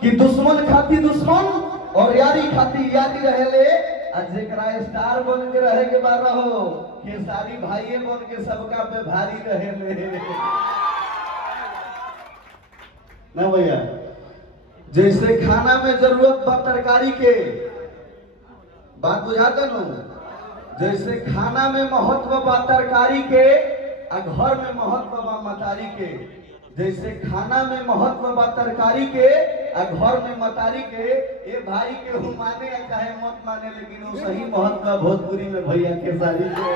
कि दुश्मन खाती दुश्मन और यारी खाती यारी रहेले। जेकरा स्टार बन के रहे के बार रहो, खेसारी भाई बन के सबका पे भारी रहेले ना भैया। जैसे खाना में जरूरत बा तरकारी के, बात बुझाते नो। जैसे खाना में महत्व बा तरकारी के आ घर में महत्व बा मतारी के। जैसे खाना में महत्व बा तरकारी के आ घर में मतारी के। ये भाई के हूँ माने या चाहे मत माने, लेकिन वो सही महत्व भोजपुरी में भैया खेसारी के।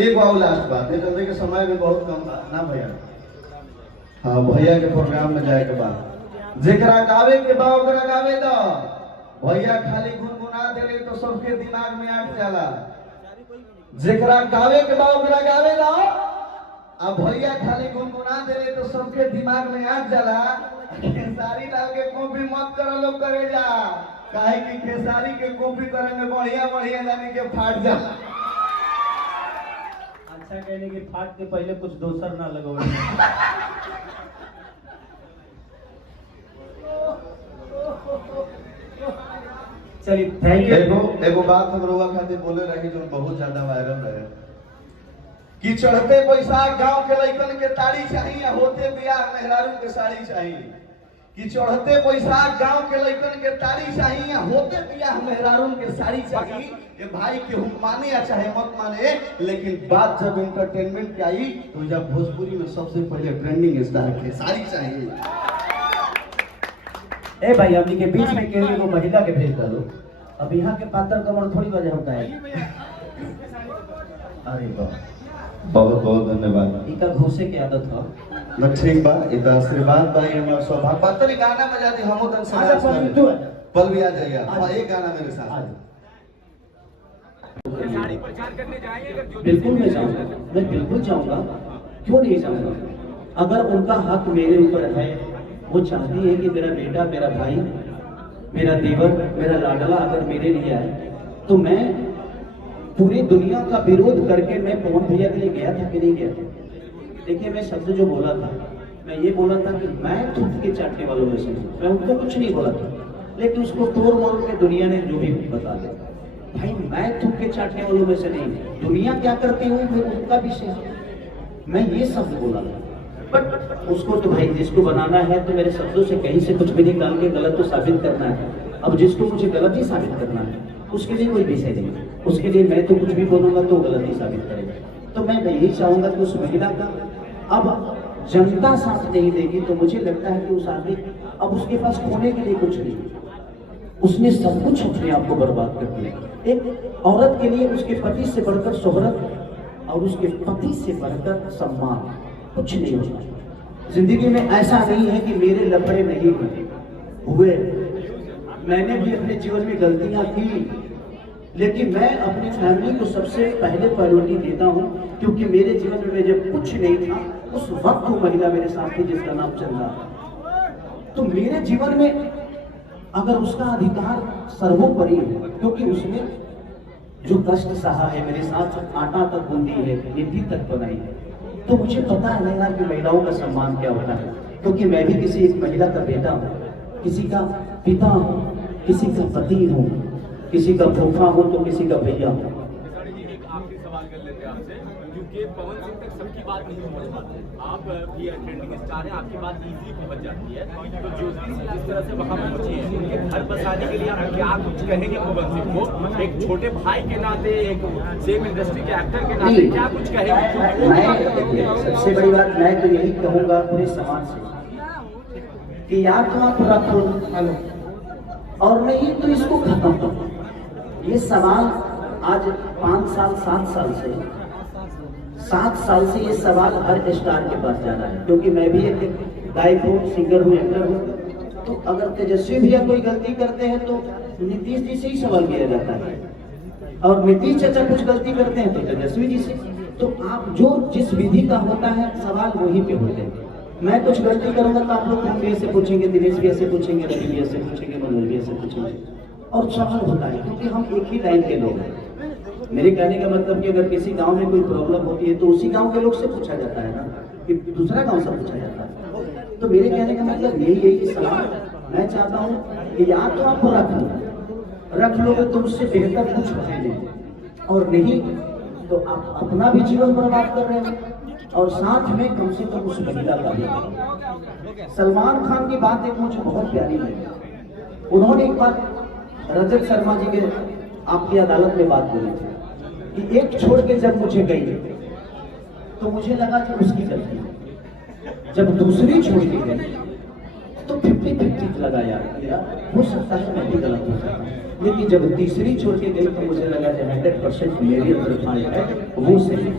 एक और लास्ट बात है, जल्दी के समय में बहुत कम ना भैया। हाँ भैया के प्रोग्राम में जाए के बाद जेकरा गावे के बा ओकरा गावे दो। भैया खाली गुनगुना देले तो सबके दिमाग में आट जाला। जेकरा गावे के बा ओकरा गावे दो। अब भैया खाली गुनगुना देले तो सबके दिमाग में आट जाला। खेसारी लाल के कॉपी मत करो लोग करे जा, काहे कि खेसारी के कॉपी करे में बढ़िया बढ़िया जानी के फाट जा। अच्छा कहने की फाट के पहले कुछ दोसर ना लगो। चलिए थैंक यू। एगो बात हम लोग खातिर बोले रही जो बहुत ज्यादा वायरल रहे कि चढ़ते बैसाख गांव के लइकन के ताड़ी चाहिए या होते बियाह मेहरारू के साड़ी चाहिए। कि चढ़ते बैसाख गांव के लइकन के ताड़ी चाहिए या होते बियाह मेहरारू के साड़ी चाहिए। ये भाई के हम माने या चाहे मत माने, लेकिन बात जब एंटरटेनमेंट की आई तो जब भोजपुरी में सबसे पहले ट्रेंडिंग स्टार के साड़ी चाहिए। ए भाई अभी के बीच में केवल को महिला के भेज दो। अब यहाँ के पात्र कमर थोड़ी वजह होता है। अरे वाह, बहुत बहुत धन्यवाद। इनका घोषे की आदत हो न ठीक बा, इतना आशीर्वाद बा, ये हमारा सौभाग्य। बात नहीं गाना में जाती हम उधर से आजा पल भी आ जाएगा। हाँ एक गाना मेरे साथ। बिल्कुल मैं जाऊंगा, मैं बिल्कुल जाऊंगा, क्यों नहीं जाऊंगा। अगर उनका हक मेरे ऊपर है, वो चाहती है कि मेरा बेटा, मेरा भाई, मेरा देवर, मेरा लाडला अगर मेरे लिए आए, तो मैं पूरी दुनिया का विरोध करके मैं पवन भैया के लिए गया था कि नहीं गया था। देखिए मैं शब्द जो बोला था, मैं ये बोला था कि मैं थूक के चाटने वालों में से, मैं उनको कुछ नहीं बोला था, लेकिन उसको तोड़ मोड़ के दुनिया ने जो भी बता दिया। भाई मैं थूक के चाटने वालों में से नहीं, दुनिया क्या करती हुई फिर उनका विषय है। मैं ये शब्द बोला था, बट उसको तो भाई जिसको बनाना है तो मेरे शब्दों से कहीं से कुछ भी निकाल के गलत तो साबित करना है। अब जिसको मुझे गलत ही साबित करना है उसके लिए कोई विषय नहीं, उसके लिए मैं तो कुछ भी बोलूंगा तो गलत ही साबित करेगा। तो मैं यही चाहूंगा कि उस महिला का अब जनता साथ नहीं देगी तो मुझे लगता है कि उस आदमी अब उसके पास खोने के लिए कुछ नहीं, उसने सब कुछ अपने आप को बर्बाद कर दिया। एक औरत के लिए उसके पति से बढ़कर शोहरत और उसके पति से बढ़कर सम्मान कुछ नहीं होता। जिंदगी में ऐसा नहीं है कि मेरे लफड़े नहीं हुए, मैंने भी अपने जीवन में गलतियां की, लेकिन मैं अपनी फैमिली को सबसे पहले प्रायोरिटी देता हूं, क्योंकि मेरे जीवन में जब कुछ नहीं था उस वक्त वो महिला मेरे साथ थी जिसका नाम चंदा। तो मेरे जीवन में अगर उसका अधिकार सर्वोपरि है, क्योंकि उसने जो कष्ट सहा है मेरे साथ, आटा तक गूंदी है, निधि तक बनाई है, तो मुझे पता है यार कि महिलाओं का सम्मान क्या होता है। क्योंकि मैं भी किसी एक महिला का बेटा हूँ, किसी का पिता हूँ, किसी का पति हूँ, किसी का फूफा हूँ तो किसी का भैया हूँ। आखिरी सवाल कर लेते हैं आपसे, क्योंकि पवन सिंह तक सबकी बात नहीं पहुंच पाती, आप भी ट्रेंडिंग स्टार हैं, आपकी बात इजी पहुंच जाती है। तो ज्योति सिंह जिस तरह से वहां पहुंची है, उनके घर बसाने के लिए आप क्या कुछ कहेंगे पवन सिंह को, एक छोटे भाई के नाते, एक सेम इंडस्ट्री के एक्टर के नाते क्या कुछ कहेंगे? मैं सबसे बड़ी बात मैं तो यही कहूंगा पूरे समाज से कि या तो आप रखो और नहीं तो इसको खत्म करो। ये सवाल आज 5 साल 7 साल से 7 साल से ये सवाल हर स्टार के पास जा रहा है, क्योंकि मैं भी एक गायक हूँ, सिंगर हूँ, एक्टर हूँ। तो अगर तेजस्वी भैया कोई गलती करते हैं तो नीतीश जी से ही सवाल किया जाता है, और नीतीश चाचा कुछ गलती करते हैं तो तेजस्वी जी से। तो आप जो जिस विधि का होता है सवाल वहीं पे होते हैं। मैं कुछ गलती करूंगा तो आप लोग भैया से पूछेंगे, दिनेश भैया से पूछेंगे, रवि भैया से पूछेंगे, मनोज भैया से पूछेंगे, और सवाल होता है क्योंकि हम एक ही लाइन के लोग हैं। मेरे कहने का मतलब कि अगर किसी गांव में कोई प्रॉब्लम होती है तो उसी गांव के लोग से पूछा जाता है ना। कि दूसरा कौन सा पूछा जाता है। तो मेरे कहने का मतलब यही है कि सलाम मैं चाहता हूँ कि या तो आपको रख लोगे तो उससे बेहतर कुछ है नहीं, और नहीं तो आप अपना भी जीवन बर्बाद कर रहे हैं और साथ में कम से कम उस महिला का भी। सलमान खान की बात एक मुझे बहुत प्यारी लगी। उन्होंने एक बार रजत शर्मा जी के आपकी अदालत में बात बोली थी कि एक छोड़ के जब मुझे गई तो मुझे लगा कि उसकी गलती है, जब दूसरी छोड़ के गई तो 50-50 लगा यार हो सकता है मैं भी गलत हो सकता हूँ, लेकिन जब तीसरी छोड़ के गई तो मुझे लगा कि 100% मेरी अंदर है वो सही।